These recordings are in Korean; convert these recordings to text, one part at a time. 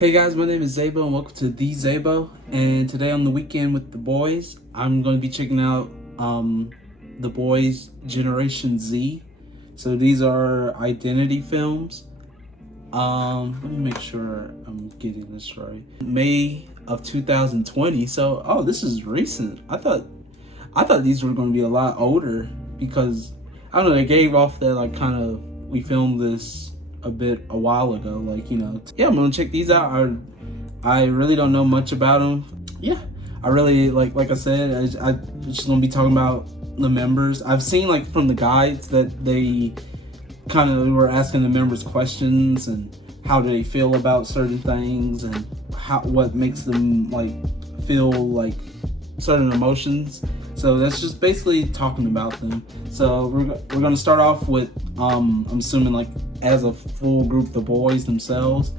Hey guys, my name is Zaybo and welcome to the Zaybo. And today on the weekend with the boys, I'm going to be checking out the Boyz Generation Z. So these are identity films. Let me make sure I'm getting this right. May of 2020. So this is recent. I thought these were going to be a lot older because I don't know, they gave off that like kind of we filmed this a while ago, like, you know. Yeah, I'm gonna check these out. I really don't know much about them. Yeah, I really like I said, I'm just gonna be talking about the members. I've seen like from the guides that they kind of were asking the members questions and how do they feel about certain things and what makes them like feel like certain emotions. So that's just basically talking about them. So we're gonna start off with I'm assuming like as a full group, the boys themselves,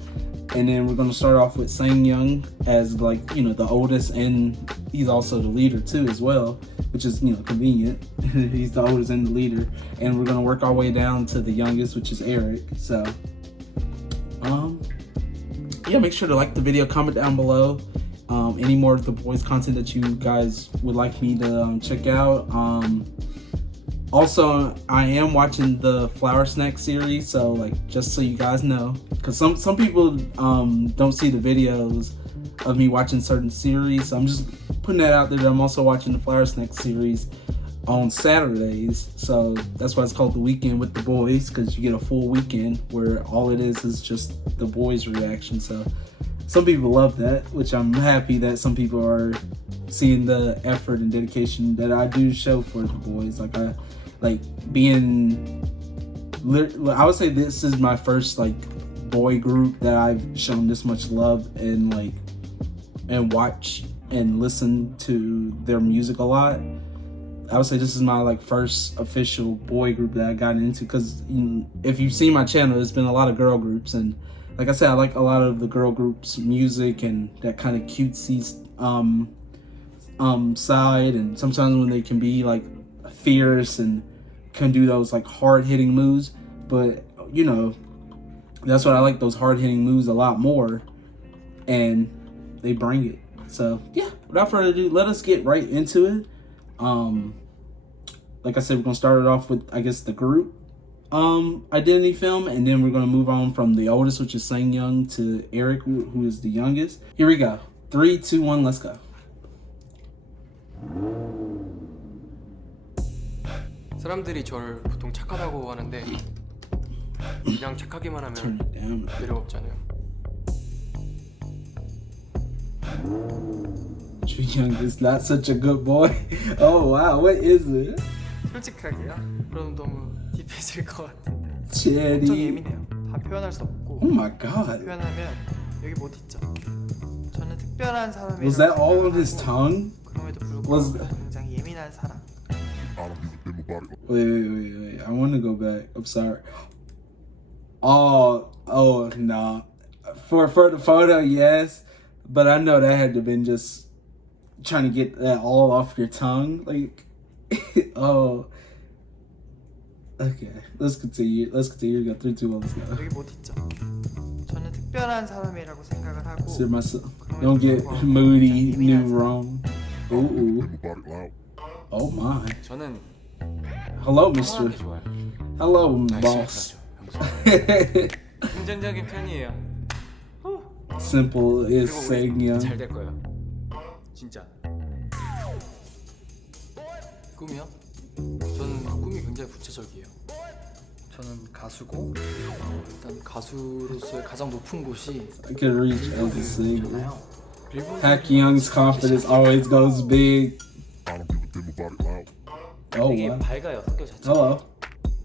and then we're gonna start off with Sang-young as like, you know, the oldest, and he's also the leader too as well, which is, you know, convenient. He's the oldest and the leader, and we're gonna work our way down to the youngest, which is Eric. So yeah, make sure to like the video, comment down below any more of the boys content that you guys would like me to check out. Also, I am watching the Flower Snack series, so like just so you guys know, because some people don't see the videos of me watching certain series, so I'm just putting that out there that I'm also watching the Flower Snack series on Saturdays. So that's why it's called The Weekend with the Boys, because you get a full weekend where all it is just the boys' reaction. So some people love that, which I'm happy that some people are seeing the effort and dedication that I do show for the boys. Like I would say this is my first like boy group that I've shown this much love and like and watch and listen to their music a lot. I would say this is my like first official boy group that I got into, because if you've seen my channel, there's been a lot of girl groups, and like I said, I like a lot of the girl groups' music and that kind of cutesy side, and sometimes when they can be like fierce and can do those like hard-hitting moves. But you know, that's what I like, those hard-hitting moves a lot more, and they bring it. So yeah, without further ado, let us get right into it. Like I said, we're gonna start it off with, I guess, the group identity film, and then we're gonna move on from the oldest, which is Sang-young, to Eric, who is the youngest. Here we go. 3, 2, 1, let's go. 사람들이 저를 보통 착하다고 하는데 그냥 착하기만 하면 매력 없잖아요. Young is not such a good boy. Oh wow, what is it? 솔직하게요? 그럼 너무 딥해질 것 같은데. Chetty. 엄청 예민해요. 다 표현할 수 없고. Oh my god. 표현하면 여기 못 있죠. 저는 특별한 사람이라고. Was that all on his tongue? 그럼에도 불구하고 굉장히 예민한 사람. Wait. I want to go back. I'm sorry. Oh no. For the photo, yes, but I know that had to have been just trying to get that all off your tongue, like. Oh. Okay, let's continue. Go 3, 2, 1, let's go. 여기 못 있죠. 저는 특별한 사람이라고 생각을 하고. Sit myself. Don't get moody, new wrong. Ooh. Oh my. 저는 Hello, Mister. Hello, boss. 긍정적인 편이에요. Simple is Sang-young. 잘 될 거예요. 진짜. 꿈이요? 저는 꿈이 굉장히 구체적이에요. 저는 가수고, 일단 가수로서의 가장 높은 곳이 I could reach as a singer. 잖아요. Young's confidence always goes big. Oh 되게 wow. 밝아요, 성격 자체가. Hello.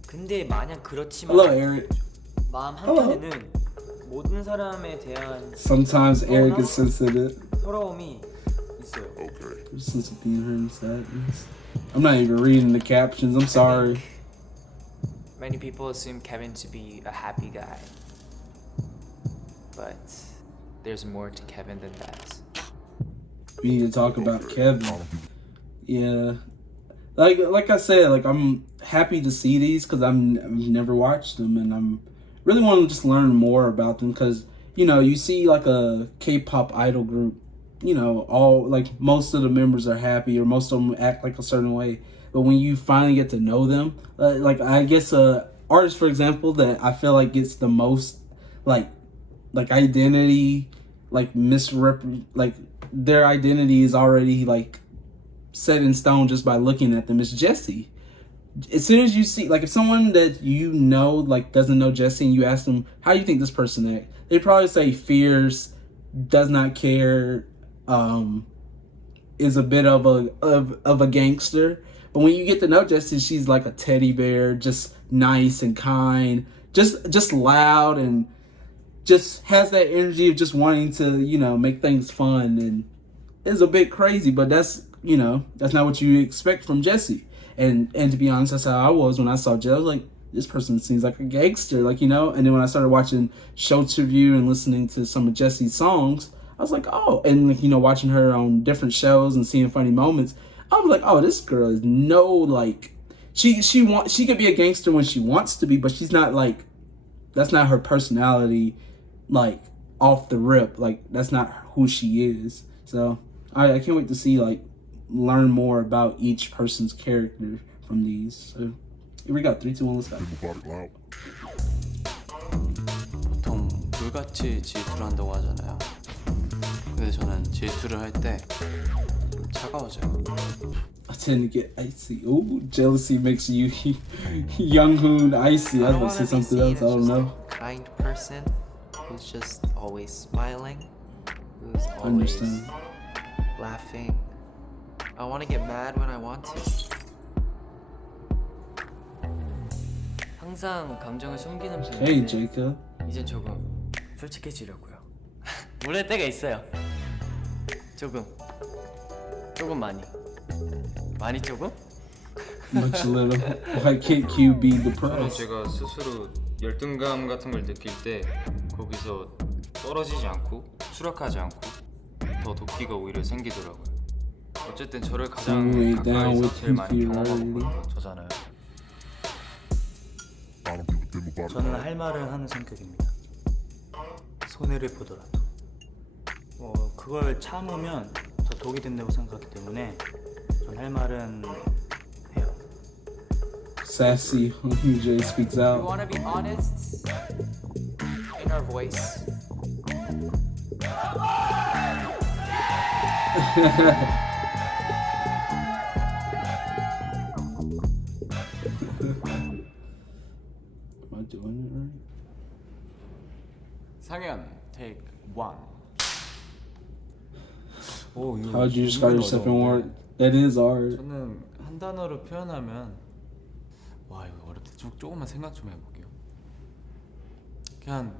근데 마냥 그렇지만 Hello, Eric. 마음 한켠에는 모든 사람에 대한 Sometimes Eric is sensitive. 서러움이 있어요. Sensitivity and sadness. I'm not even reading the captions. I'm sorry. Many people assume Kevin to be a happy guy, but there's more to Kevin than that. We need to talk about Kevin. Yeah. Like I said, like I'm happy to see these because I've never watched them, and I'm really want to just learn more about them, because you know, you see like a K-pop idol group, you know, all like most of the members are happy or most of them act like a certain way. But when you finally get to know them, like I guess a artist, for example, that I feel like gets the most like identity, like like their identity is already like set in stone just by looking at them. It's Jessie. As soon as you see, like, if someone that you know, like, doesn't know Jessie and you ask them, how do you think this person act? They probably say fierce, does not care, is a bit of a gangster. But when you get to know Jessie, she's like a teddy bear, just nice and kind, just loud, and just has that energy of just wanting to, you know, make things fun. And it's a bit crazy, but that's, you know, that's not what you expect from Jessie. And to be honest, that's how I was when I saw Jessie. I was like, this person seems like a gangster, like, you know. And then when I started watching Show Review and listening to some of Jessie's songs, I was like, oh, and, you know, watching her on different shows and seeing funny moments, I was like, oh, this girl is no, like, she could be a gangster when she wants to be, but she's not, like, that's not her personality, like, off the rip. Like, that's not who she is. So I can't wait to see, like, learn more about each person's character from these. So here we go. 3, 2, 1, let's go. 보통 물같이 질투를 한다고 하잖아요. 근데 저는 질투를 할 때 좀 차가워져요. I tend to get icy. Ooh, jealousy makes you young hoon icy. I was about to say something else. I don't know. Kind person who's just always smiling, who's always Understand. laughing. I want to get mad when I want to. 항상 감정을 숨기는 Hey, 편인데 Jacob. 이제 조금 솔직해지려고요. 모를 때가 있어요. 조금 많이 조금? Much little. Why can't Q be 저는 depressed? 제가 스스로 열등감 같은 걸 느낄 때 거기서 떨어지지 않고 추락하지 않고 더 도끼가 오히려 생기더라고요. 어쨌든 저를 가장 Way down 가까이서 with 제일 많이 Q 경험하고 already. 저잖아요. 저는 할 말을 하는 성격입니다. 손해를 보더라도 그걸 참으면 더 독이 된다고 생각하기 때문에 전 할 말은 해요. Sassy when Jay speaks We out. want to be honest in our voice. Am I doing it right? 상현, take 1. 오, 이거 How would you describe 은근 yourself in 어려운데. word? That is hard. 저는 한 단어로 표현하면 와 이거 어렵다. 조금만 생각 좀 해볼게요. 그냥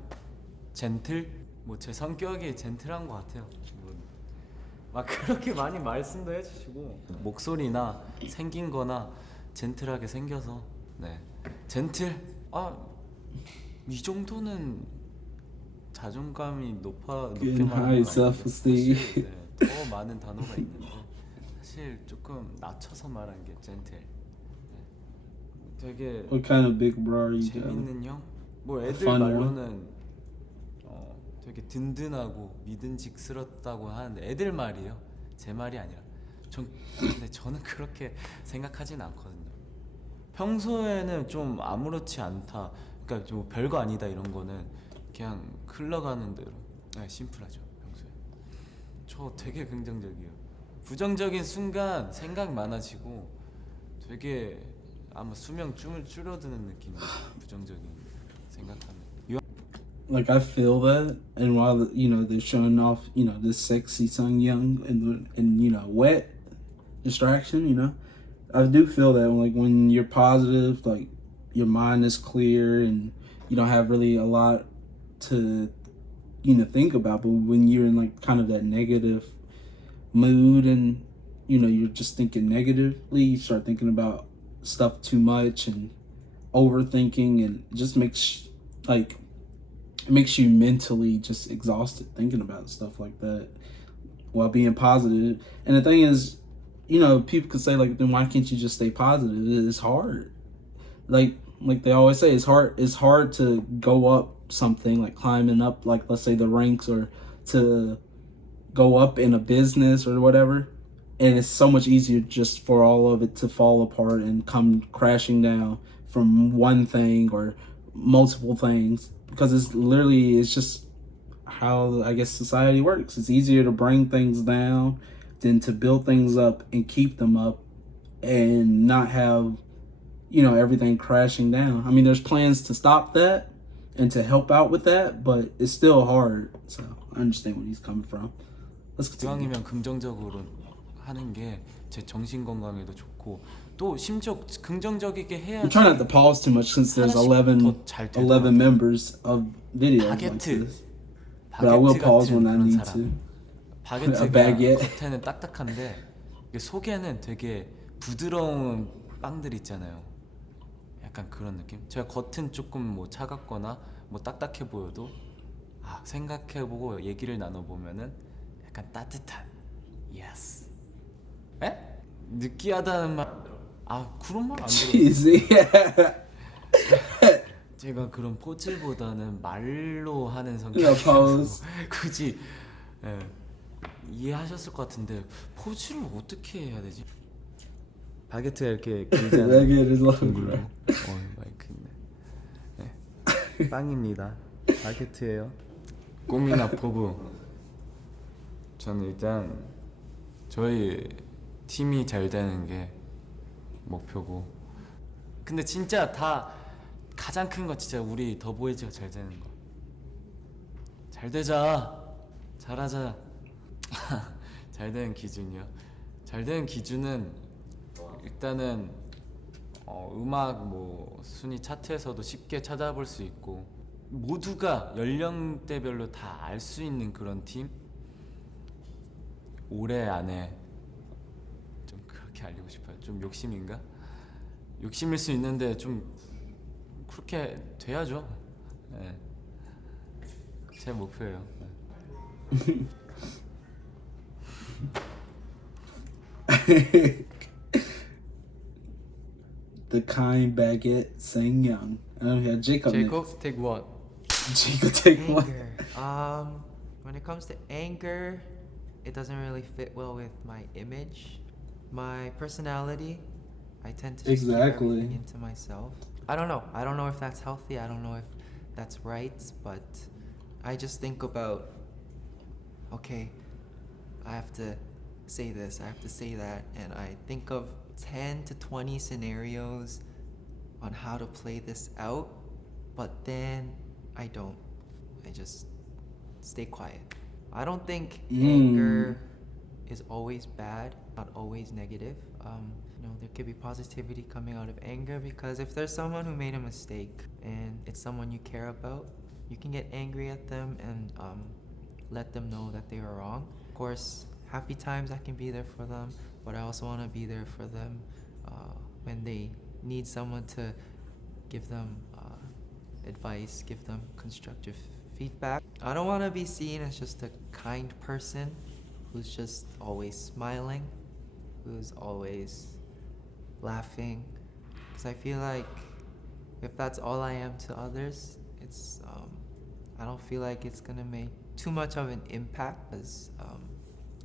젠틀? 뭐 제 성격이 젠틀한 것 같아요. 막 그렇게 많이 말씀도 해주시고 목소리나 생긴거나 젠틀하게 생겨서 네 젠틀? 이 정도는 자존감이 높게 Getting 말하는 high 건 self-esteem. 아닌데 사실, 더 많은 단어가 있는데 사실 조금 낮춰서 말한 게 젠틀. 되게 What kind of big bra are you having? 재밌는 형? 뭐 애들 fun one? 말로는 되게 든든하고 믿음직스럽다고 하는데 애들 말이에요. 제 말이 아니라. 근데 저는 그렇게 생각하진 않거든요. 평소에는 좀 아무렇지 않다. 그러니까 좀 별거 아니다 이런 거는 그냥 흘러가는 대로 심플하죠 평소에. 저 되게 긍정적이에요. 부정적인 순간 생각 많아지고 되게 아마 수명 줄어드는 느낌이에요. 부정적인 생각하면. Like I feel that, and while you know they're showing off, you know, this sexy Sungyoung and you know wet distraction, you know, I do feel that like when you're positive, like your mind is clear and you don't have really a lot to think about. But when you're in like kind of that negative mood and you know you're just thinking negatively, you start thinking about stuff too much and overthinking, and it just makes it makes you mentally just exhausted thinking about stuff like that while being positive. And the thing is, you know, people could say like, then why can't you just stay positive? It's hard. Like they always say, it's hard to go up something, like climbing up, like let's say the ranks, or to go up in a business or whatever. And it's so much easier just for all of it to fall apart and come crashing down from one thing or multiple things, because it's just how I guess society works. It's easier to bring things down than to build things up and keep them up and not have, everything crashing down. I mean, there's plans to stop that and to help out with that, but it's still hard. So I understand where he's coming from. Let's continue. 이왕이면 긍정적으로 하는 게 제 정신 건강에도 좋고 또 심지어 긍정적이게 해야. I'm trying not to pause too much since there's 하나씩 11 더잘 되더라고요. members of videos like 바게트. this. But I will pause when I 그런 need 사람. to. 바게트가 baguette. 겉에는 딱딱한데 이게 속에는 되게 부드러운 빵들 있잖아요. 약간 그런 느낌? 제가 겉은 조금 뭐 차갑거나 뭐 딱딱해 보여도 생각해보고 얘기를 나눠보면은 약간 따뜻한 예스. 에? 느끼하다는 말 그런 말 안 들어요. Cheesy. 제가 그런 포즈보다는 말로 하는 Yeah, 성격이라서 pose. 굳이 이해하셨을 것 같은데 포즈를 어떻게 해야 되지? 바게트가 이렇게 길잖아요. Baguette is long. 둥글고. 마이크 있네. 네. 빵입니다. 바게트예요. 꿈이나 포부. 저는 일단 저희 팀이 잘 되는 게 목표고. 근데 진짜 다 가장 큰 거 진짜 우리 더보이즈가 잘 되는 거. 잘 되자. 잘하자. 잘 되는 기준이요. 잘 되는 기준은 일단은 음악 뭐 순위 차트에서도 쉽게 찾아볼 수 있고 모두가 연령대별로 다 알 수 있는 그런 팀. 올해 안에 좀 그렇게 알리고 싶어요. 좀 욕심인가? 욕심일 수 있는데 좀 그렇게 돼야죠. 네. 제 목표예요. 네. The kind baguette sang young. And we had Jacob. Jacob, take what? next. Jacob, take one. Anger. When it comes to anger, it doesn't really fit well with my image, my personality. I tend to just keep Exactly. everything into myself. I don't know. I don't know if that's healthy. I don't know if that's right. But I just think about, okay, I have to say this, I have to say that, and I think of 10 to 20 scenarios on how to play this out, but then I don't. I just stay quiet. I don't think anger is always bad, not always negative. There could be positivity coming out of anger, because if there's someone who made a mistake and it's someone you care about, you can get angry at them and let them know that they were wrong. Of course, happy times I can be there for them, but I also want to be there for them when they need someone to give them advice, give them constructive feedback. I don't want to be seen as just a kind person who's just always smiling, who's always laughing, because I feel like if that's all I am to others, it's I don't feel like it's gonna make too much of an impact, because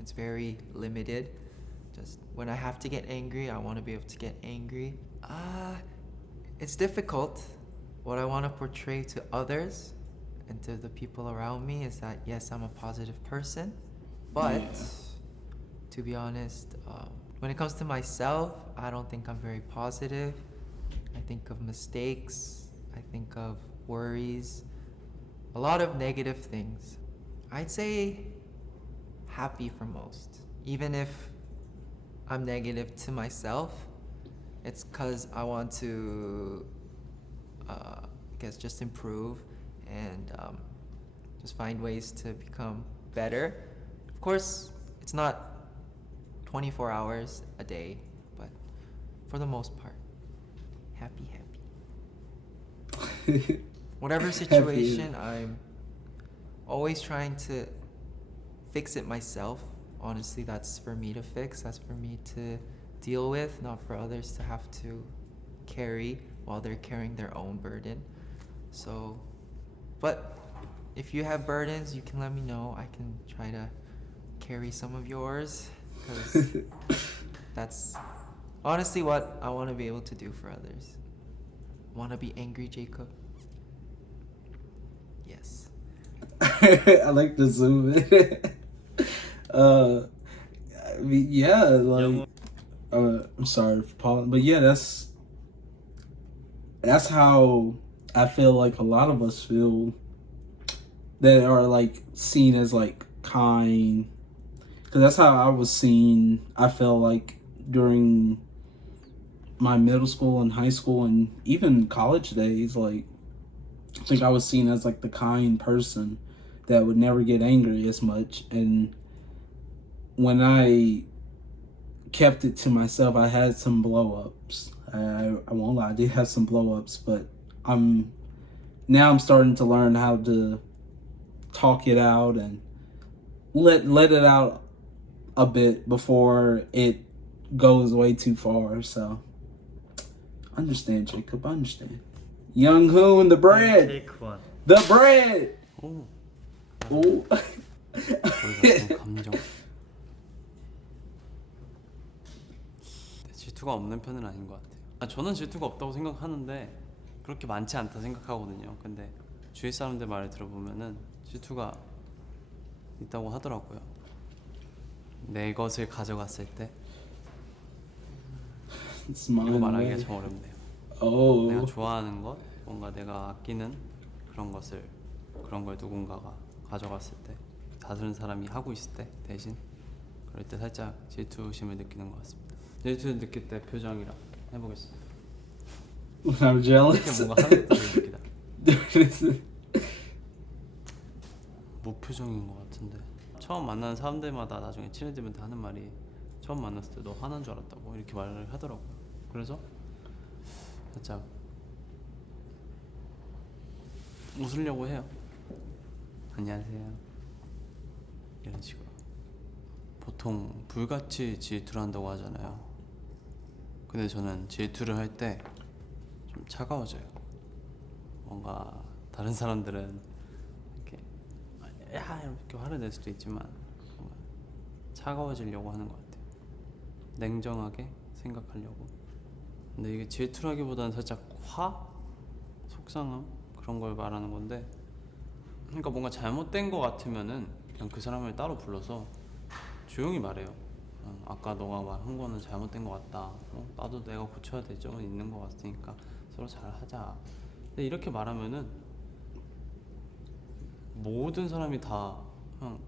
it's very limited. Just when I have to get angry, I want to be able to get angry. It's difficult. What I want to portray to others and to the people around me is that yes, I'm a positive person, but to be honest, when it comes to myself, I don't think I'm very positive. I think of mistakes, I think of worries, a lot of negative things. I'd say happy for most. Even if I'm negative to myself, it's because I want to just improve and just find ways to become better. Of course, it's not 24 hours a day, but for the most part, happy. Whatever situation, I'm always trying to fix it myself. Honestly, that's for me to fix, that's for me to deal with, not for others to have to carry while they're carrying their own burden. So But if you have burdens, you can let me know. I can try to carry some of yours, because that's honestly what I want to be able to do for others. Want to be angry, Jacob? Yes. I like the zoom in. I mean, yeah, like, I'm sorry for Paul, but yeah, that's how I feel like a lot of us feel that are like seen as like kind, because that's how I was seen. I felt like during my middle school and high school and even college days, like I think I was seen as like the kind person that would never get angry as much. And when I kept it to myself, I had some blow ups. I won't lie, I did have some blow ups, but I'm starting to learn how to talk it out and let it out a bit before it goes way too far. So understand, Jacob, understand. Young Hoon, the bread. Take one. The bread. 오. Ooh. 거기서 좀 감정. 질투가 없는 편은 아닌 것 같아요. 저는 질투가 없다고 생각하는데 그렇게 많지 않다 생각하거든요. 근데 주위 사람들 말을 들어보면은 질투가 있다고 하더라고요. 내 것을 가져갔을 때 It's mine. 이거 말하기가 참 어렵네요. Oh. 내가 좋아하는 것, 뭔가 내가 아끼는 그런 걸 누군가가 가져갔을 때, 다른 사람이 하고 있을 때 대신 그럴 때 살짝 질투심을 느끼는 것 같습니다. 질투를 느낄 때 표정이랑 해보겠습니다. When I'm jealous. 이렇게 뭔가 하는 듯한 느끼다. 무표정인 것 같은데. 처음 만나는 사람들마다 나중에 친해지면 다 하는 말이 처음 만났을 때 너 화난 줄 알았다고 이렇게 말을 하더라고요. 그래서 살짝 웃으려고 해요. 안녕하세요. 이런 식으로. 보통 불같이 질투를 한다고 하잖아요. 근데 저는 질투를 할 때 좀 차가워져요. 뭔가 다른 사람들은 이렇게 야 이렇게 화를 낼 수도 있지만 뭔가 차가워지려고 하는 것 같아요. 냉정하게 생각하려고. 근데 이게 질투라기보다는 살짝 속상함 그런 걸 말하는 건데, 그러니까 뭔가 잘못된 것 같으면은 그냥 그 사람을 따로 불러서 조용히 말해요. 아까 너가 한 거는 잘못된 것 같다. 나도 내가 고쳐야 될 점은 있는 것 같으니까 서로 잘 하자. 근데 이렇게 말하면은 모든 사람이 다 그냥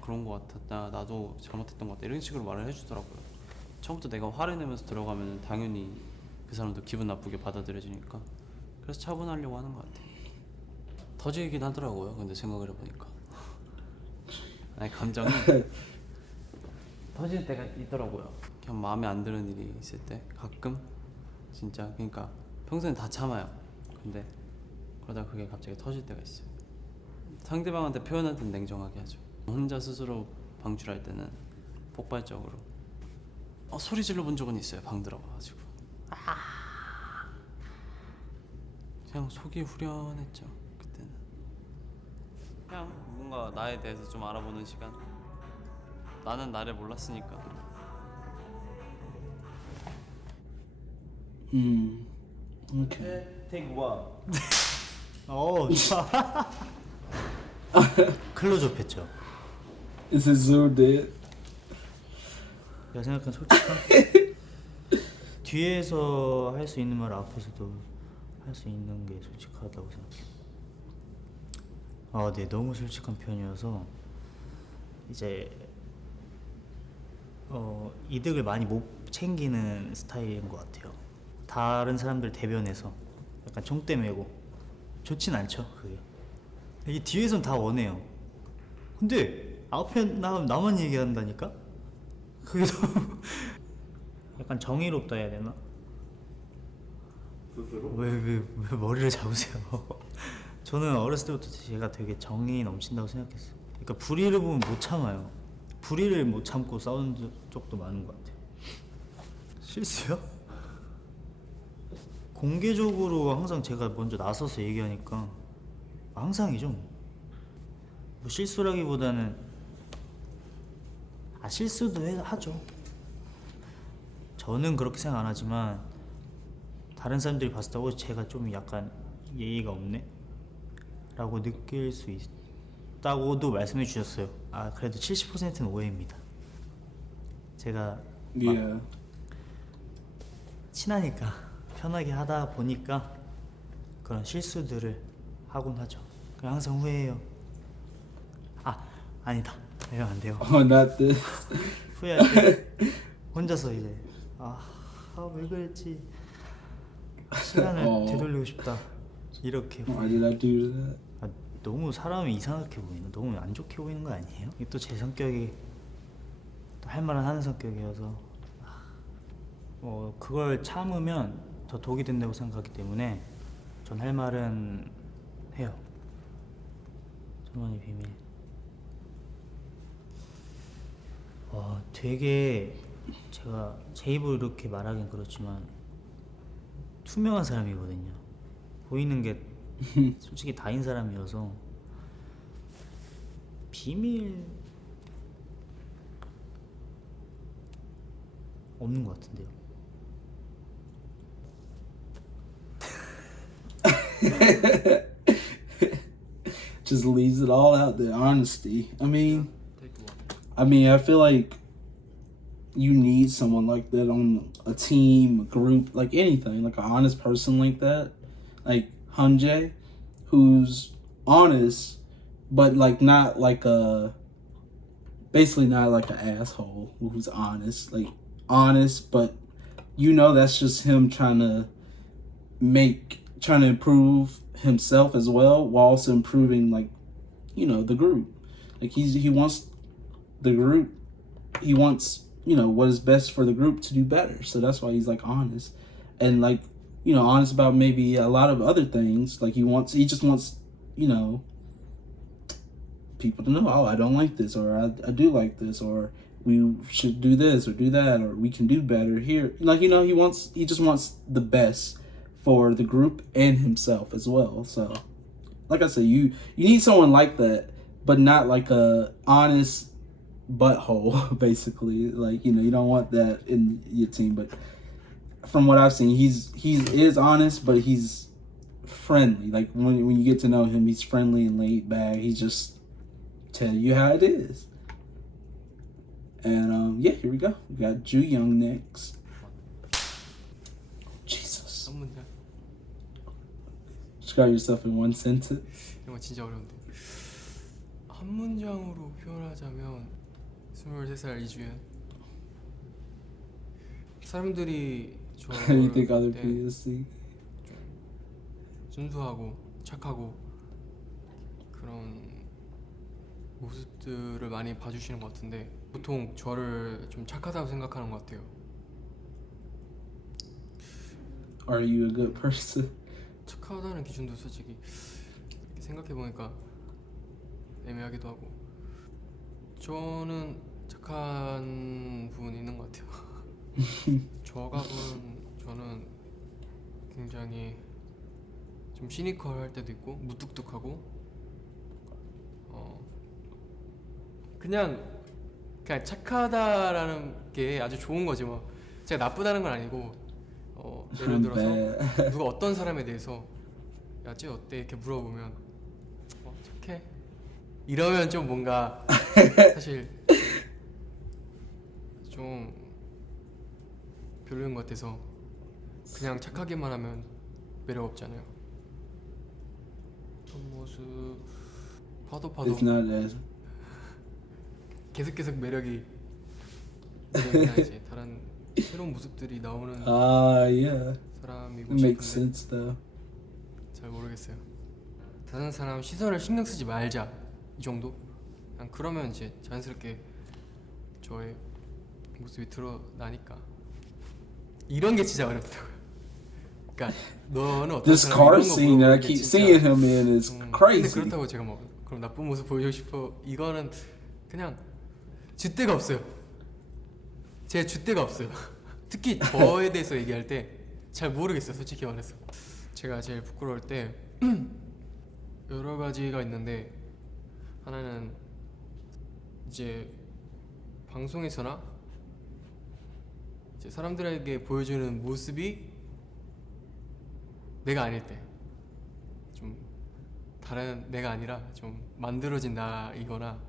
그런 것 같았다. 나도 잘못했던 것 같다. 이런 식으로 말을 해주더라고요. 처음부터 내가 화를 내면서 들어가면 당연히 그 사람도 기분 나쁘게 받아들여지니까. 그래서 차분하려고 하는 것 같아요. 터지긴 하더라고요. 근데 생각을 해보니까 아니 감정이 터질 때가 있더라고요. 그냥 마음에 안 드는 일이 있을 때 가끔 진짜 그러니까 평소엔 다 참아요. 근데 그러다 그게 갑자기 터질 때가 있어요. 상대방한테 표현할 땐 냉정하게 하죠. 혼자 스스로 방출할 때는 폭발적으로 소리 질러 본 적은 있어요. 방 들어가가지고 그냥 속이 후련했죠. 그때는 그냥 뭔가 나에 대해서 좀 알아보는 시간. 나는 나를 몰랐으니까. Okay. Take one. 좋아. 클로즈업 했죠. Is it zoomed in? 내가 생각한 솔직한 뒤에서 할 수 있는 말 앞에서도 할 수 있는 게 솔직하다고 생각해요. 네, 너무 솔직한 편이어서 이제 이득을 많이 못 챙기는 스타일인 것 같아요. 다른 사람들 대변해서 약간 총대 메고 좋진 않죠, 그게. 이게 뒤에선 다 원해요. 근데 앞에 나만 얘기한다니까? 그게 너무 약간 정의롭다 해야 되나? 왜 머리를 잡으세요? 저는 어렸을 때부터 제가 되게 정이 넘친다고 생각했어요. 그러니까 불의를 보면 못 참아요. 불의를 못 참고 싸운 적도 많은 것 같아요. 실수요? 공개적으로 항상 제가 먼저 나서서 얘기하니까 항상이죠. 뭐 실수라기보다는 실수도 하죠. 저는 그렇게 생각 안 하지만 다른 사람들이 봤을 때 제가 좀 약간 예의가 없네? 라고 느낄 수 있다고도 말씀해 주셨어요. 그래도 70%는 오해입니다. 제가 막 Yeah. 친하니까 편하게 하다 보니까 그런 실수들을 하곤 하죠. 그냥 항상 후회해요. 아니다. 이러면 안 돼요. Oh, not this. 후회할 때 혼자서 이제 왜 그랬지, 시간을 되돌리고 싶다 이렇게 Why did I do that? 너무 사람이 이상하게 보이나, 너무 안 좋게 보이는 거 아니에요? 이게 또 제 성격이 또 할 말은 하는 성격이어서 그걸 참으면 더 독이 된다고 생각하기 때문에 전 할 말은 해요. 천만의 비밀. 되게 제가 제 입으로 이렇게 말하긴 그렇지만 투명한 사람이거든요. 보이는 게 솔직히 다인 사람이어서 비밀 없는 것 같은데요. Just leaves it all out there. Honesty. I feel like you need someone like that on a team, a group, like anything, like an honest person like that, like Hanjae, who's honest, but like not like basically not like an asshole who's honest, like honest, but you know that's just him trying to improve himself as well, while also improving, like, you know, the group. Like he wants the group, he wants, you know, what is best for the group to do better. So that's why he's like honest, and like, you know, honest about maybe a lot of other things. Like he just wants, you know, people to know, I don't like this, or I do like this, or we should do this or do that, or we can do better here. Like, you know, he just wants the best for the group and himself as well. So like I said, you need someone like that, but not like a honest butthole, basically. Like, you know, you don't want that in your team. But from what I've seen, he is honest, but he's friendly. Like when you get to know him, he's friendly and laid back. He just tell you how it is. And yeah, here we go. We got Ju Young next. Jesus. 한 문장. Describe yourself in one sentence. 이런 거 진짜 어려운데. 한 문장으로 표현하자면 23살 이주연. 사람들이 How do you think other 때 people see? 순수하고 착하고 그런 모습들을 많이 봐주시는 것 같은데, 보통 저를 좀 착하다고 생각하는 것 같아요. Are you a good person? 착하다는 기준도 솔직히 이렇게 생각해보니까 애매하기도 하고, 저는 착한 부분이 있는 것 같아요. 저는 굉장히 좀 시니컬할 때도 있고 무뚝뚝하고 그냥 착하다라는 게 아주 좋은 거지, 뭐 제가 나쁘다는 건 아니고, 예를 들어서 누가 어떤 사람에 대해서 야 쟤 어때 이렇게 물어보면 착해 이러면 좀 뭔가 사실 좀 별로인 것 같아서, 그냥 착하게만 하면 매력 없잖아요. 어떤 모습 봐도 It's not as. 계속 매력이나 이제 다른 새로운 모습들이 나오는 Yeah. 사람이고 It makes 싶은데 sense though. 잘 모르겠어요. 다른 사람 시선을 신경 쓰지 말자, 이 정도? 그냥 그러면 이제 자연스럽게 저의 모습이 드러나니까. 이런 게 진짜 어렵다고요. 그러니까 너는 어떤 This 사람이 car 이런 거 scene that I 물어보는 게 keep 진짜, seeing him in is 근데 crazy. 그렇다고 제가 뭐 그럼 나쁜 모습 보여주고 싶어, 이거는 그냥 줏대가 없어요. 제 줏대가 없어요. 특히 저에 대해서 얘기할 때 잘 모르겠어요, 솔직히 말해서. 제가 제일 부끄러울 때 여러 가지가 있는데 하나는 이제 방송에서나 이제 사람들에게 보여주는 모습이 내가 아닐 때 좀 다른 내가 아니라 좀 만들어진 나이거나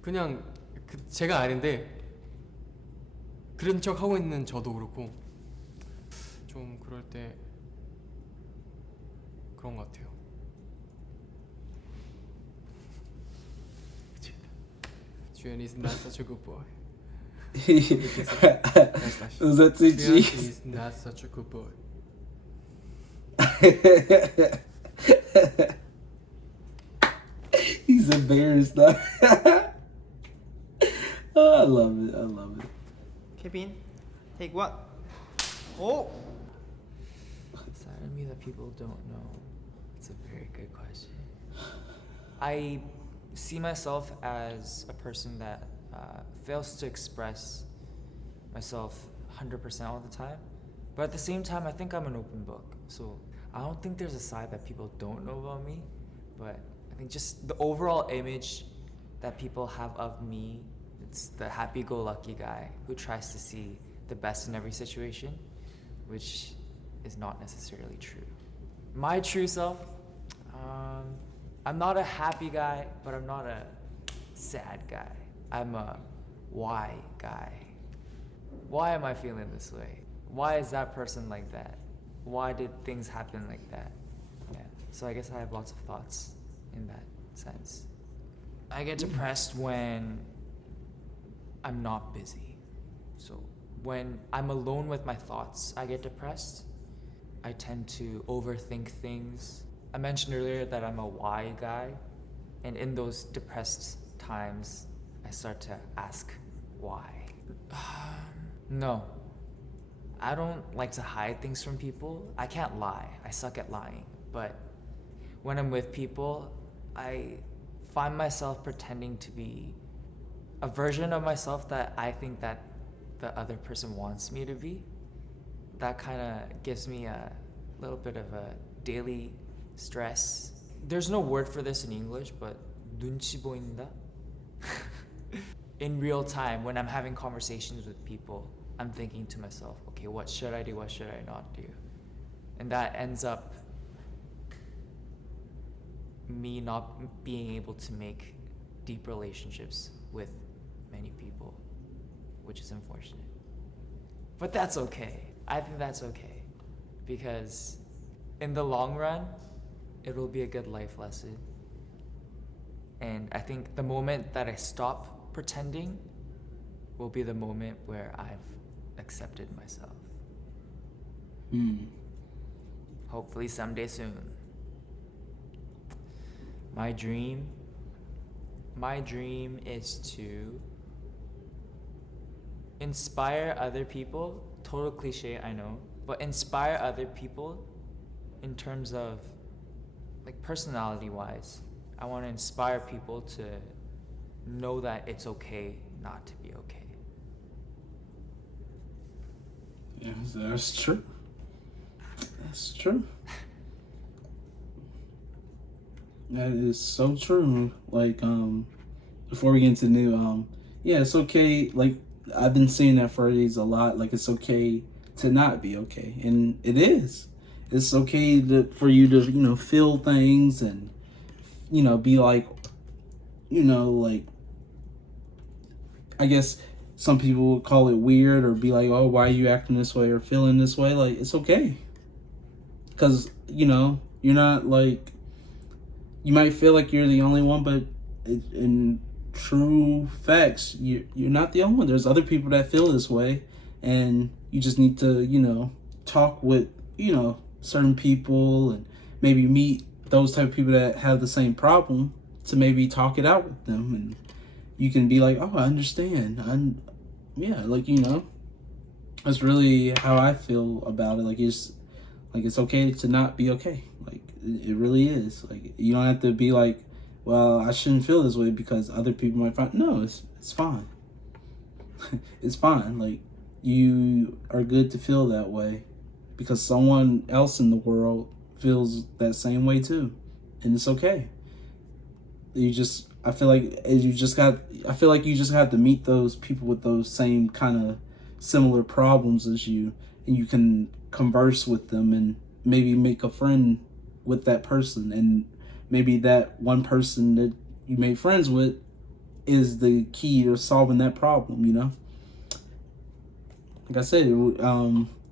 그냥 제가 아닌데 그런 척 하고 있는 저도 그렇고 좀 그럴 때 그런 것 같아요. 주연이's not such a good boy. Was that to 주연 G? is not such a good boy. He's embarrassed though. Oh, I love it. I love it. 케빈, take what? 오! Side of me that people don't know. It's a very good question. I see myself as a person that fails to express myself 100% all the time. But at the same time, I think I'm an open book. So I don't think there's a side that people don't know about me. But I think just the overall image that people have of me, it's the happy-go-lucky guy who tries to see the best in every situation, which is not necessarily true. My true self, I'm not a happy guy, but I'm not a sad guy. I'm a why guy. Why am I feeling this way? Why is that person like that? Why did things happen like that? Yeah. So I guess I have lots of thoughts in that sense. I get depressed when I'm not busy. So when I'm alone with my thoughts, I get depressed. I tend to overthink things. I mentioned earlier that I'm a why guy, and in those depressed times, I start to ask why. No, I don't like to hide things from people. I can't lie. I suck at lying. But when I'm with people, I find myself pretending to be a version of myself that I think that the other person wants me to be. That kind of gives me a little bit of a daily stress. There's no word for this in English, but 눈치 보인다. In real time, when I'm having conversations with people, I'm thinking to myself, okay, what should I do? What should I not do? And that ends up me not being able to make deep relationships with many people, which is unfortunate. But that's okay. I think that's okay. Because in the long run, it will be a good life lesson. And I think the moment that I stop pretending will be the moment where I've accepted myself. Hopefully someday soon. My dream is to inspire other people. Total cliche, I know, but inspire other people in terms of like personality wise. I want to inspire people to know that it's okay not to be okay. Yes, that's true. That's true. That is so true. Like, before we get into new, yeah, it's okay. Like, I've been saying that phrase a lot. Like, it's okay to not be okay, and it is. It's okay for you to, feel things and, be like, like, I guess some people would call it weird or be like, oh, why are you acting this way or feeling this way? Like, it's okay. Because, you're not like, you might feel like you're the only one, but in true facts, you're not the only one. There's other people that feel this way, and you just need to, talk with, certain people and maybe meet those type of people that have the same problem to maybe talk it out with them, and you can be like, oh, I understand. That's really how I feel about it. Like, it's okay to not be okay. Like, it really is. Like, you don't have to be like, well, I shouldn't feel this way because other people might find. No, it's fine. It's fine. Like, you are good to feel that way because someone else in the world feels that same way too, and it's okay. I feel like you just got I feel like you just have to meet those people with those same kind of similar problems as you, and you can converse with them and maybe make a friend with that person, and maybe that one person that you made friends with is the key to solving that problem, you know? Like I said,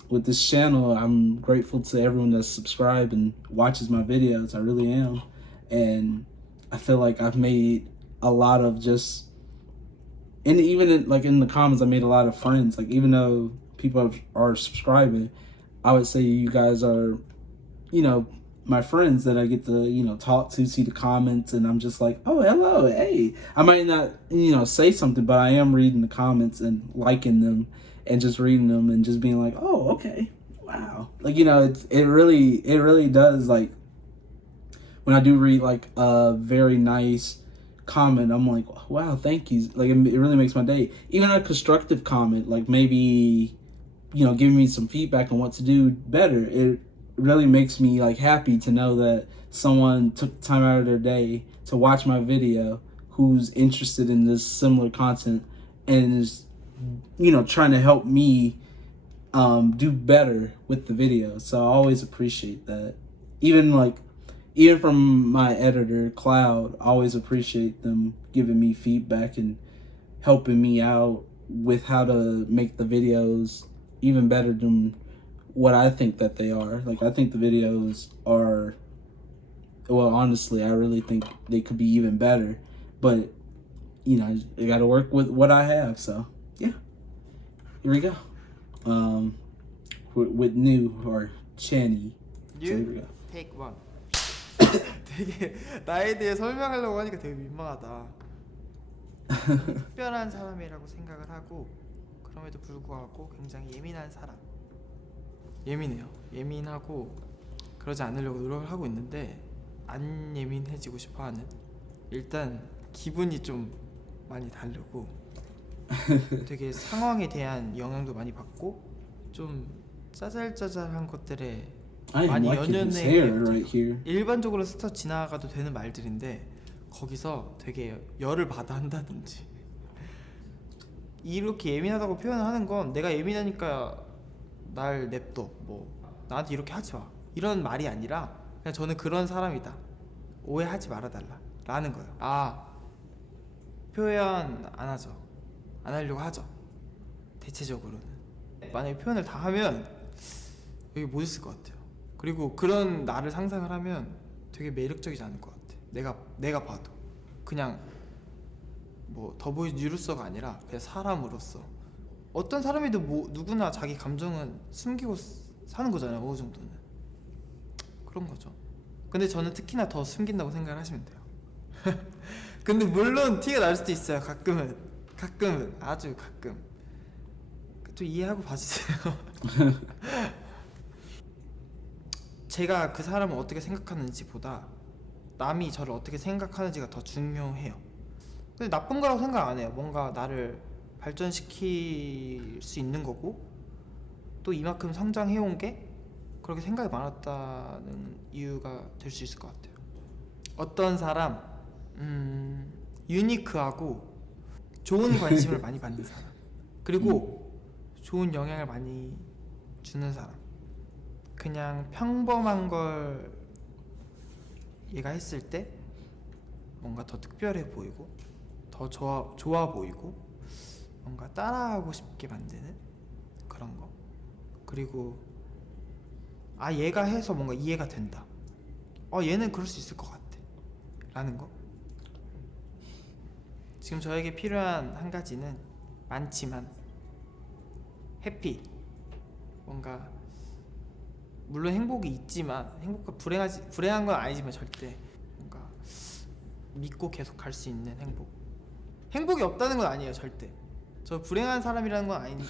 with this channel, I'm grateful to everyone that's subscribed and watches my videos. I really am. And I feel like I've made a lot of just, and even in the comments, I made a lot of friends. Like, even though people are subscribing, I would say you guys are, you know, my friends that I get to, you know, talk to, see the comments, and I'm just like, oh, hello, hey. I might not, you know, say something, but I am reading the comments and liking them and just reading them and just being like, oh, okay, wow. Like, you know, it really does, like, when I do read like a very nice comment, I'm like, wow, thank you. Like, it really makes my day. Even a constructive comment, like maybe, you know, giving me some feedback on what to do better, it really makes me like happy to know that someone took time out of their day to watch my video who's interested in this similar content and is, you know, trying to help me do better with the video. So I always appreciate that. Even from my editor, Cloud, I always appreciate them giving me feedback and helping me out with how to make the videos even better than what I think that they are. Like, I think the videos are, well, honestly, I really think they could be even better. But, you know, I got to work with what I have. So, yeah. Here we go. With New or Channy. So here we go. Take one. 되게 나에 대해 설명하려고 하니까 되게 민망하다. 특별한 사람이라고 생각을 하고 그럼에도 불구하고 굉장히 예민한 사람. 예민해요. 예민하고 그러지 않으려고 노력을 하고 있는데 안 예민해지고 싶어하는. 일단 기분이 좀 많이 다르고 되게 상황에 대한 영향도 많이 받고 좀 짜잘짜잘한 것들에 I am 많이 liking his 연연해. hair right here. 일반적으로 스쳐 지나가도 되는 말들인데 거기서 되게 열을 받아 한다든지 이렇게 예민하다고 표현을 하는 건 내가 예민하니까 날 냅둬, 뭐 나한테 이렇게 하지 마, 이런 말이 아니라 그냥 저는 그런 사람이다, 오해하지 말아달라 라는 거예요. 아, 표현 안 하죠. 안 하려고 하죠. 대체적으로는 만약에 표현을 다 하면 여기 못 있을 것 같아요. 그리고 그런 나를 상상을 하면 되게 매력적이지 않을 것 같아. 내가 봐도 그냥 뭐 더보이즈 뉴루서가 아니라 그냥 사람으로서 어떤 사람이든 뭐 누구나 자기 감정은 숨기고 사는 거잖아요. 어느 정도는 그런 거죠. 근데 저는 특히나 더 숨긴다고 생각을 하시면 돼요. 근데 물론 티가 날 수도 있어요. 가끔은 아주 가끔 좀 이해하고 봐주세요. 제가 그 사람을 어떻게 생각하는지보다 남이 저를 어떻게 생각하는지가 더 중요해요. 근데 나쁜 거라고 생각 안 해요. 뭔가 나를 발전시킬 수 있는 거고 또 이만큼 성장해온 게 그렇게 생각이 많았다는 이유가 될 수 있을 것 같아요. 어떤 사람 유니크하고 좋은 관심을 많이 받는 사람, 그리고 좋은 영향을 많이 주는 사람. 그냥 평범한 걸 얘가 했을 때 뭔가 더 특별해 보이고 더 좋아 보이고 뭔가 따라하고 싶게 만드는 그런 거. 그리고 아, 얘가 해서 뭔가 이해가 된다, 얘는 그럴 수 있을 것 같아 라는 거. 지금 저에게 필요한 한 가지는 많지만 해피, 뭔가 물론 행복이 있지만 행복과 불행한 건 아니지만 절대 뭔가 믿고 계속 갈 수 있는 행복이 없다는 건 아니에요. 절대. 저 불행한 사람이라는 건 아닌데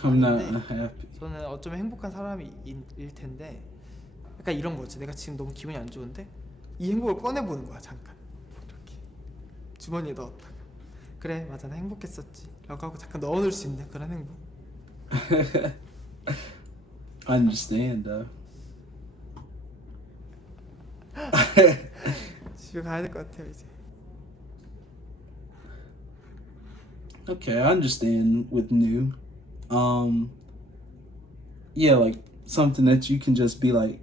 저는 어쩌면 행복한 사람일 텐데 약간 이런 거지. 내가 지금 너무 기분이 안 좋은데 이 행복을 꺼내보는 거야. 잠깐 이렇게 주머니에 넣었다가 그래 맞아 나 행복했었지 라고 하고 잠깐 넣어놓을 수 있는 그런 행복. I understand though. 집에 가야 될 것 같아요 이제. Okay, I understand with new. Yeah, like something that you can just be like,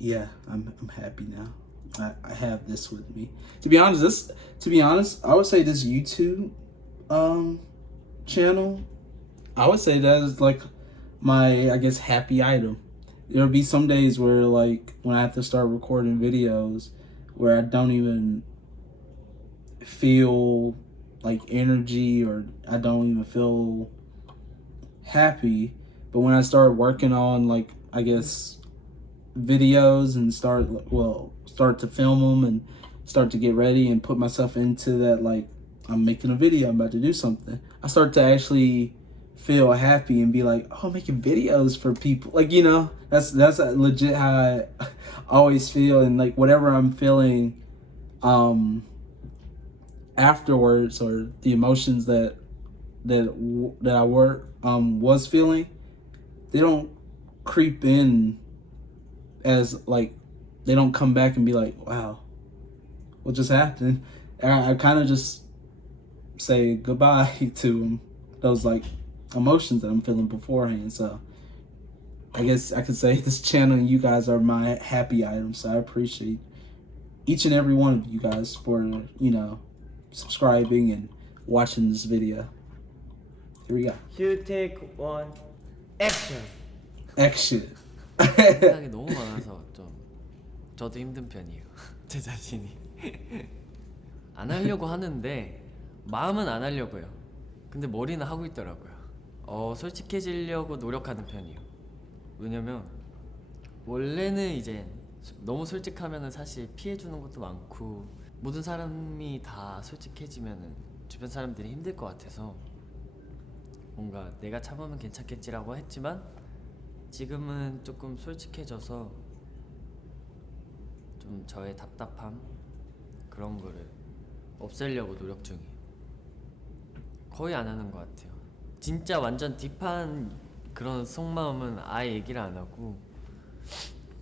yeah, I'm happy now. I have this with me. To be honest, I would say this YouTube channel, I would say that is like my, I guess, happy item. There'll be some days where like when I have to start recording videos where I don't even feel like energy, or I don't even feel happy. But when I start working on, like, I guess, videos and start to film them and start to get ready and put myself into that, like, I'm making a video, I'm about to do something, I start to actually feel happy and be like, oh, I'm making videos for people. Like, you know, that's legit how I always feel. And like whatever I'm feeling afterwards, or the emotions that I was feeling, they don't creep in as like, they don't come back and be like, wow, what just happened? I kind of just say goodbye to those like emotions that I'm feeling beforehand. So I guess I could say this channel and you guys are my happy items. So I appreciate each and every one of you guys for, you know, subscribing and watching this video. Here we go. You take one. Action. Action. 생각이 너무 많아서 좀 저도 힘든 편이에요. 제 자신이 안 하려고 하는데 마음은 안 하려고 해요. 근데 머리는 하고 있더라고요. 솔직해지려고 노력하는 편이에요. 왜냐면 원래는 이제 너무 솔직하면은 사실 피해주는 것도 많고, 모든 사람이 다 솔직해지면은 주변 사람들이 힘들 것 같아서 뭔가 내가 참으면 괜찮겠지라고 했지만, 지금은 조금 솔직해져서 좀 저의 답답함, 그런 거를 없애려고 노력 중이에요. 거의 안 하는 것 같아요. 진짜 완전 딥한 그런 속마음은 아예 얘기를 안 하고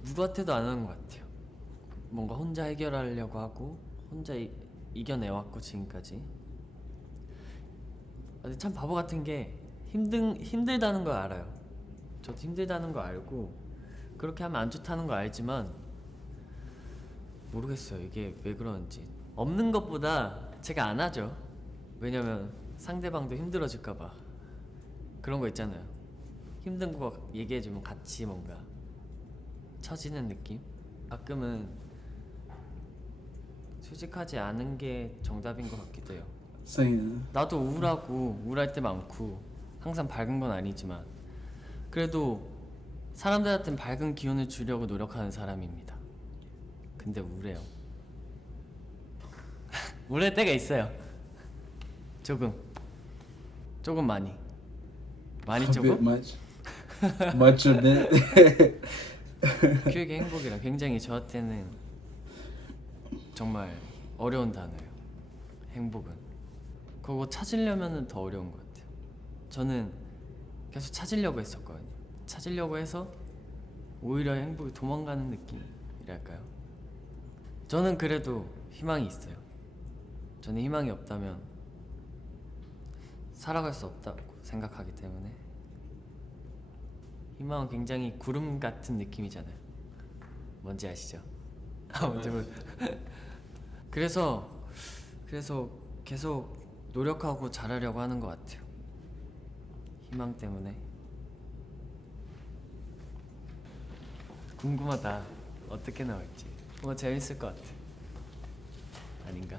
누구한테도 안 하는 것 같아요. 뭔가 혼자 해결하려고 하고 혼자 이겨내왔고 지금까지. 근데 참 바보 같은 게 힘들다는 걸 알아요. 저도 힘들다는 거 알고 그렇게 하면 안 좋다는 거 알지만 모르겠어요, 이게 왜 그러는지. 없는 것보다 제가 안 하죠. 왜냐면 상대방도 힘들어질까 봐. 그런 거 있잖아요. 힘든 거 얘기해주면 같이 뭔가 처지는 느낌? 가끔은 솔직하지 않은 게 정답인 것 같기도 해요. 나도 우울할 때 많고 항상 밝은 건 아니지만 그래도 사람들한테는 밝은 기운을 주려고 노력하는 사람입니다. 근데 우울해요. 우울할 때가 있어요. 조금 많이 조금? A bit much. Much a bit. 교육의 행복이라 굉장히 저한테는 정말 어려운 단어예요. 행복은. 그거 찾으려면 더 어려운 것 같아요. 저는 계속 찾으려고 했었거든요. 찾으려고 해서 오히려 행복이 도망가는 느낌이랄까요? 저는 그래도 희망이 있어요. 저는 희망이 없다면 살아갈 수 없다고 생각하기 때문에. 희망은 굉장히 구름 같은 느낌이잖아요. 뭔지 아시죠? 그래서 계속 노력하고 잘하려고 하는 것 같아요. 희망 때문에. 궁금하다. 어떻게 나올지. 뭔가 재밌을 것 같아. 아닌가?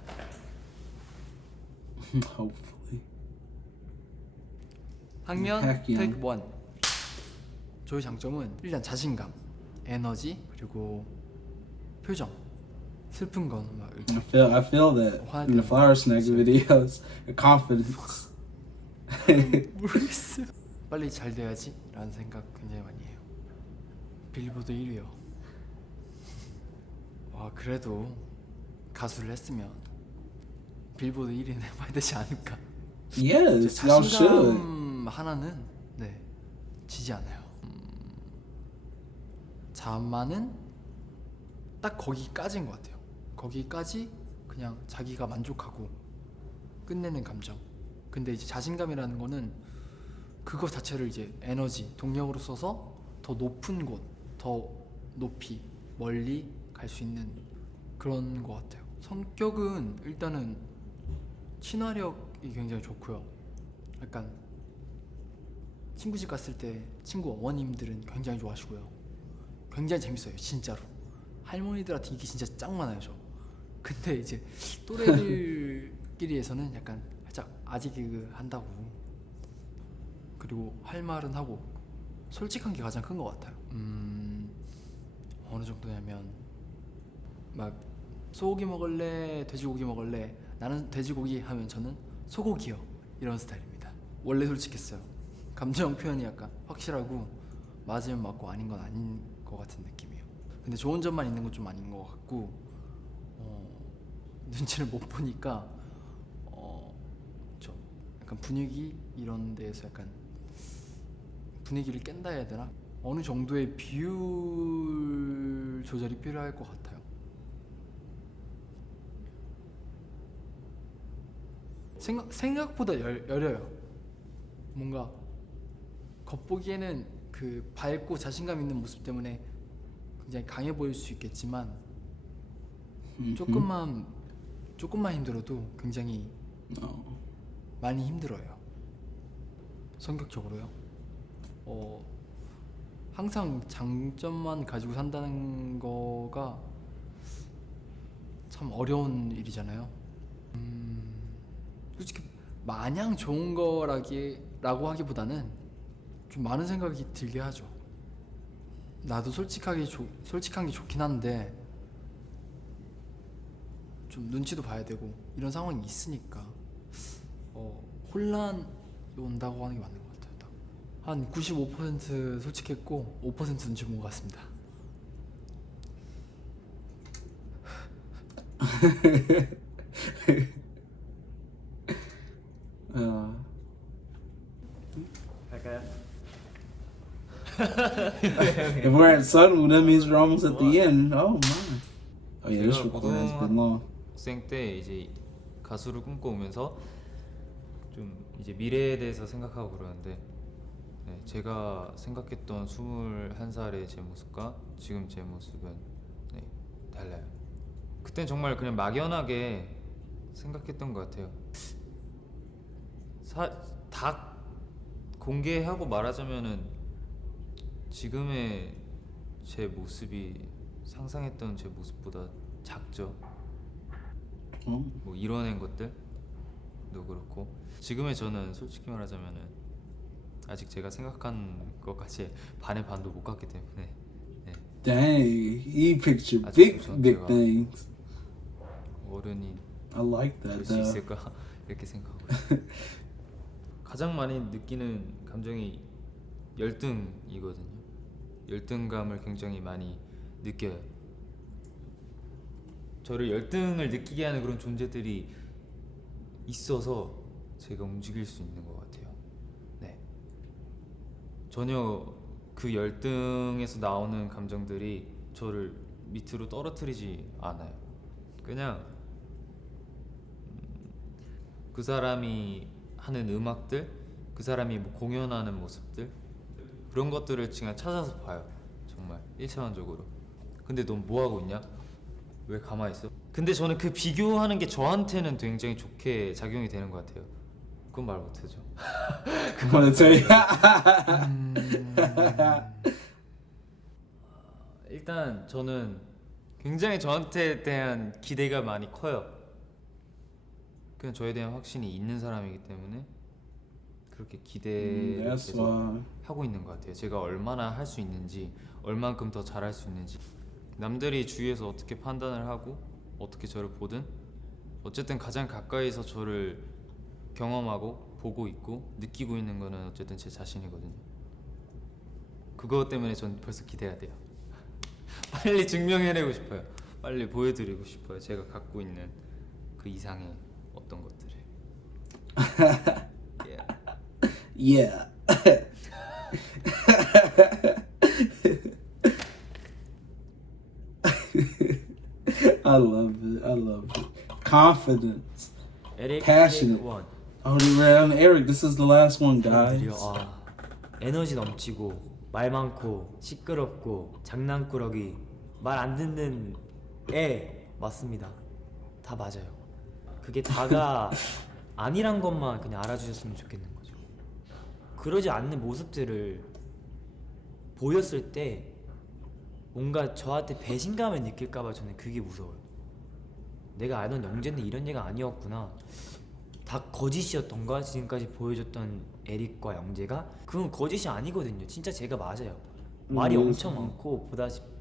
Hopefully. 학년 할게요. 테이크 1. 저희 장점은 일단 자신감, 에너지, 그리고 표정. 슬픈 건 막 이렇게 I feel that in the flower snack videos. The confidence. 모르겠어요. 빨리 잘 돼야지 라는 생각 굉장히 많이 해요. 빌보드 1위요. 와, 그래도 가수를 했으면 빌보드 1위는 해봐야 되지 않을까. Yes, y'all should. 자신감 하나는 네 지지 않아요. 자만은 딱 거기까지인 것 같아요. 거기까지 그냥 자기가 만족하고 끝내는 감정. 근데 이제 자신감이라는 거는 그거 자체를 이제 에너지, 동력으로 써서 더 높은 곳, 더 높이, 멀리 갈 수 있는 그런 것 같아요. 성격은 일단은 친화력이 굉장히 좋고요. 약간 친구 집 갔을 때 친구 어머님들은 굉장히 좋아하시고요. 굉장히 재밌어요, 진짜로. 할머니들한테 인기 진짜 짱 많아요, 저. 근데 이제 또래들끼리에서는 약간 살짝 아재 개그 한다고. 그리고 할 말은 하고 솔직한 게 가장 큰 것 같아요. 어느 정도냐면 막 소고기 먹을래, 돼지고기 먹을래. 나는 돼지고기 하면 저는 소고기요. 이런 스타일입니다. 원래 솔직했어요. 감정 표현이 약간 확실하고 맞으면 맞고 아닌 건 아닌 것 같은 느낌이에요. 근데 좋은 점만 있는 건 좀 아닌 것 같고 눈치를 못 보니까 좀 약간 분위기 이런 데에서 약간 분위기를 깬다 해야 되나? 어느 정도의 비율 조절이 필요할 것 같아요. 생각보다 여려요. 뭔가 겉보기에는 그 밝고 자신감 있는 모습 때문에 굉장히 강해 보일 수 있겠지만 조금만 힘들어도 굉장히 많이 힘들어요. 성격적으로요. 항상 장점만 가지고 산다는 거가 참 어려운 일이잖아요. 솔직히 마냥 좋은 거라고 하기보다는 좀 많은 생각이 들게 하죠. 나도 솔직한 게 좋긴 한데 좀 눈치도 봐야 되고 이런 상황이 있으니까 혼란이 온다고 하는 게 맞는 것 같아요. 한 95% 솔직했고 5% 눈치 본 것 같습니다. 갈까요? If we're at sudden, that means we're almost at the end. Oh my. Oh yeah, this 제가 recording has been long. 고등학생 때 이제 가수를 꿈꿔오면서 좀 이제 미래에 대해서 생각하고 그러는데 네, 제가 생각했던 21살의 제 모습과 지금 제 모습은 네, 달라요. 그땐 정말 그냥 막연하게 생각했던 것 같아요. 다 공개하고 말하자면은 지금의 제 모습이 상상했던 제 모습보다 작죠. 뭐 이뤄낸 것들도 그렇고 지금의 저는 솔직히 말하자면은 아직 제가 생각한 것까지 반의 반도 못 갔기 때문에 네. Dang, he pictured 아직도 big 전 제가 things. 어른이 I like 될 that. 수 있을까 이렇게 생각하고 가장 많이 느끼는 감정이 열등이거든요. 열등감을 굉장히 많이 느껴요. 저를 열등을 느끼게 하는 그런 존재들이 있어서 제가 움직일 수 있는 것 같아요. 네. 전혀 그 열등에서 나오는 감정들이 저를 밑으로 떨어뜨리지 않아요. 그냥 그 사람이 하는 음악들, 그 사람이 뭐 공연하는 모습들 그런 것들을 그냥 찾아서 봐요. 정말 1차원적으로. 근데 넌 뭐하고 있냐? 왜 가만히 있어? 근데 저는 그 비교하는 게 저한테는 굉장히 좋게 작용이 되는 것 같아요. 그건 말 못하죠. I'm gonna tell you. 일단 저는 굉장히 저한테 대한 기대가 많이 커요. 그냥 저에 대한 확신이 있는 사람이기 때문에 그렇게 기대를 That's 계속 why. 하고 있는 것 같아요. 제가 얼마나 할 수 있는지, 얼만큼 더 잘할 수 있는지. 남들이 주위에서 어떻게 판단을 하고 어떻게 저를 보든 어쨌든 가장 가까이서 저를 경험하고 보고 있고 느끼고 있는 거는 어쨌든 제 자신이거든요. 그것 때문에 전 벌써 기대가 돼요. 빨리 증명해내고 싶어요. 빨리 보여드리고 싶어요. 제가 갖고 있는 그 이상의 어떤 것들을. Yeah. I love it. I love it. Confidence. 에릭 Passionate. 원. Oh, man, Eric, this is the last one, 사람들이요. guys. 에너지 넘치고 말 많고 시끄럽고 장난꾸러기 말 안 듣는 애 맞습니다. 다 맞아요. 그게 다가 아니란 것만 그냥 알아주셨으면 좋겠는 거죠. 그러지 않는 모습들을 보였을 때 뭔가 저한테 배신감을 느낄까봐 저는 그게 무서워요. 내가 알던 영재는 이런 얘가 아니었구나. 다 거짓이었던가? 지금까지 보여줬던 에릭과 영재가? 그건 거짓이 아니거든요. 진짜 제가 맞아요. 말이 엄청 많고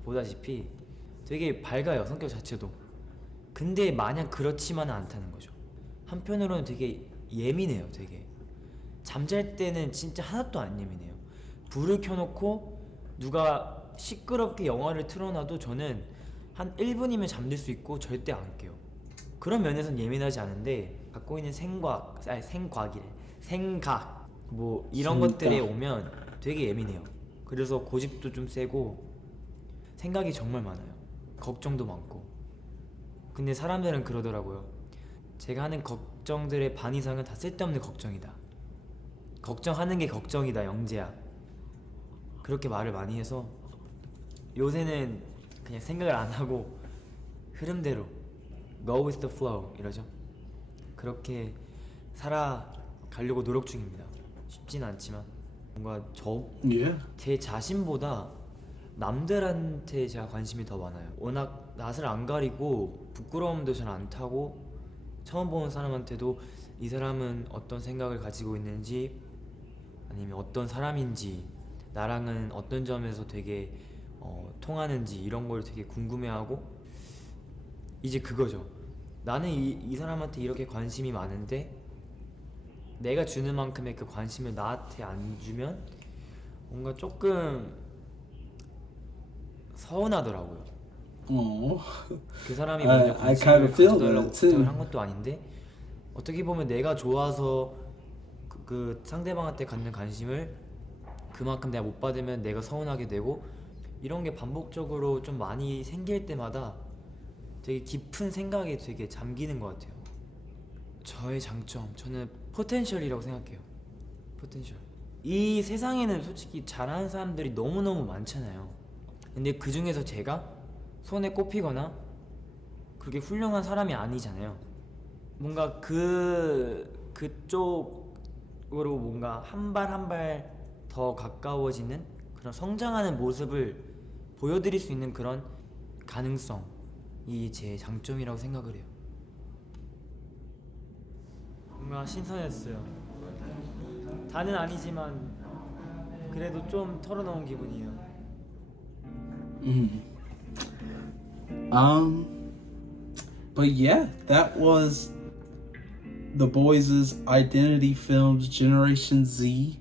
보다시피 되게 밝아요, 성격 자체도. 근데 마냥 그렇지만은 않다는 거죠. 한편으로는 되게 예민해요. 되게 잠잘 때는 진짜 하나도 안 예민해요. 불을 켜놓고 누가 시끄럽게 영화를 틀어놔도 저는 한 1분이면 잠들 수 있고 절대 안 깨요. 그런 면에선 예민하지 않은데 갖고 있는 생각 뭐 이런 것들에 오면 되게 예민해요. 그래서 고집도 좀 세고 생각이 정말 많아요. 걱정도 많고. 근데 사람들은 그러더라고요. 제가 하는 걱정들의 반 이상은 다 쓸데없는 걱정이다. 걱정하는 게 걱정이다, 영재야. 그렇게 말을 많이 해서 요새는 그냥 생각을 안 하고 흐름대로 go with the flow 이러죠. 그렇게 살아가려고 노력 중입니다. 쉽진 않지만 뭔가 제 자신보다 남들한테 제가 관심이 더 많아요. 워낙 낯을 안 가리고 부끄러움도 잘 안 타고 처음 보는 사람한테도 이 사람은 어떤 생각을 가지고 있는지 아니면 어떤 사람인지 나랑은 어떤 점에서 되게 통하는지 이런 걸 되게 궁금해하고 이제 그거죠. 나는 이 사람한테 이렇게 관심이 많은데 내가 주는 만큼의 그 관심을 나한테 안 주면 뭔가 조금 서운하더라고요. 그 사람이 먼저 관심을 가져달라고 부탁을 한 것도 아닌데 어떻게 보면 내가 좋아서 그 상대방한테 갖는 관심을 그만큼 내가 못 받으면 내가 서운하게 되고 이런 게 반복적으로 좀 많이 생길 때마다 되게 깊은 생각에 되게 잠기는 것 같아요. 저의 장점, 저는 포텐셜이라고 생각해요. 포텐셜. 이 세상에는 솔직히 잘하는 사람들이 너무너무 많잖아요. 근데 그 중에서 제가 손에 꼽히거나 그렇게 훌륭한 사람이 아니잖아요. 뭔가 그쪽으로 뭔가 한 발 한 발 더 가까워지는 그런 성장하는 모습을 보여드릴 수 있는 그런 가능성이 제 장점이라고 생각을 해요. 뭔가 신선했어요. 다는 아니지만 그래도 좀 털어놓은 기분이에요. But yeah, that was the Boyz' Identity Films Generation Z,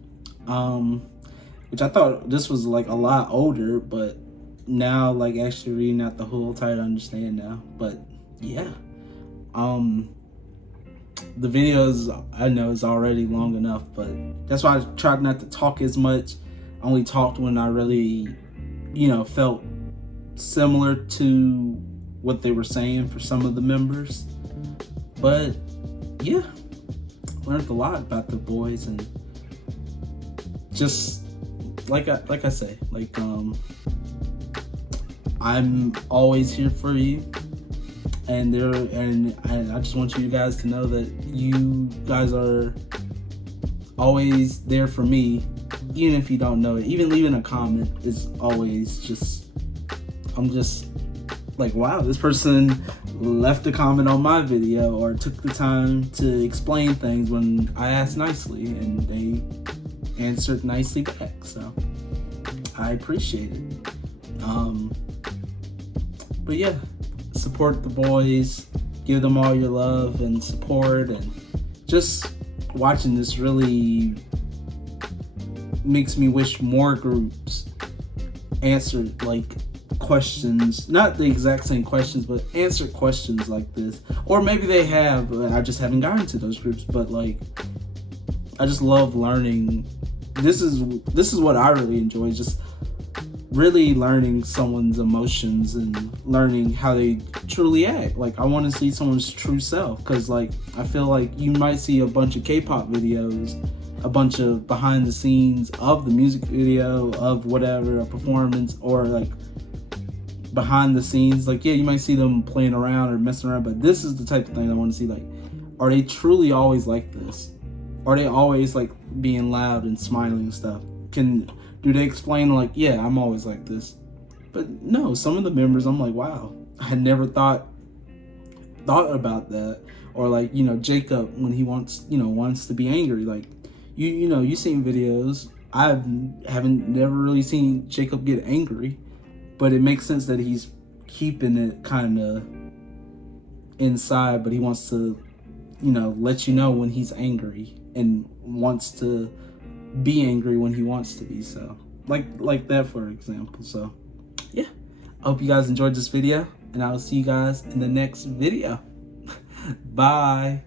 which I thought this was like a lot older, but now like actually reading out the whole title, I understand now. But yeah, the video is, I know it's already long enough, but that's why I tried not to talk as much. I only talked when I really, felt similar to what they were saying for some of the members. But yeah, learned a lot about the Boyz, and just like I say, I'm always here for you, and I just want you guys to know that you guys are always there for me, even if you don't know it. Even leaving a comment is always just, I'm just like, wow, this person left a comment on my video or took the time to explain things when I asked nicely, and they answered nicely back, so I appreciate it. But yeah, support the Boyz, give them all your love and support, and just watching this really makes me wish more groups answered questions, not the exact same questions, but answer questions like this. Or maybe they have, but I just haven't gotten to those groups. But I just love learning. This is what I really enjoy, just really learning someone's emotions and learning how they truly act. Like, I want to see someone's true self, because like I feel like you might see a bunch of K-pop videos, a bunch of behind the scenes of the music video, of whatever, a performance, or like behind the scenes, like, yeah, you might see them playing around or messing around, but this is the type of thing I want to see. Like, are they truly always like this? Are they always like being loud and smiling and stuff? Do they explain like, yeah, I'm always like this? But no, some of the members, I'm like, wow, I never thought about that. Or like, you know, Jacob, when he wants to be angry, like, you've seen videos. Haven't never really seen Jacob get angry, but it makes sense that he's keeping it kind of inside, but he wants to, let you know when he's angry and wants to be angry when he wants to be. So like that, for example. So yeah, I hope you guys enjoyed this video, and I will see you guys in the next video. Bye.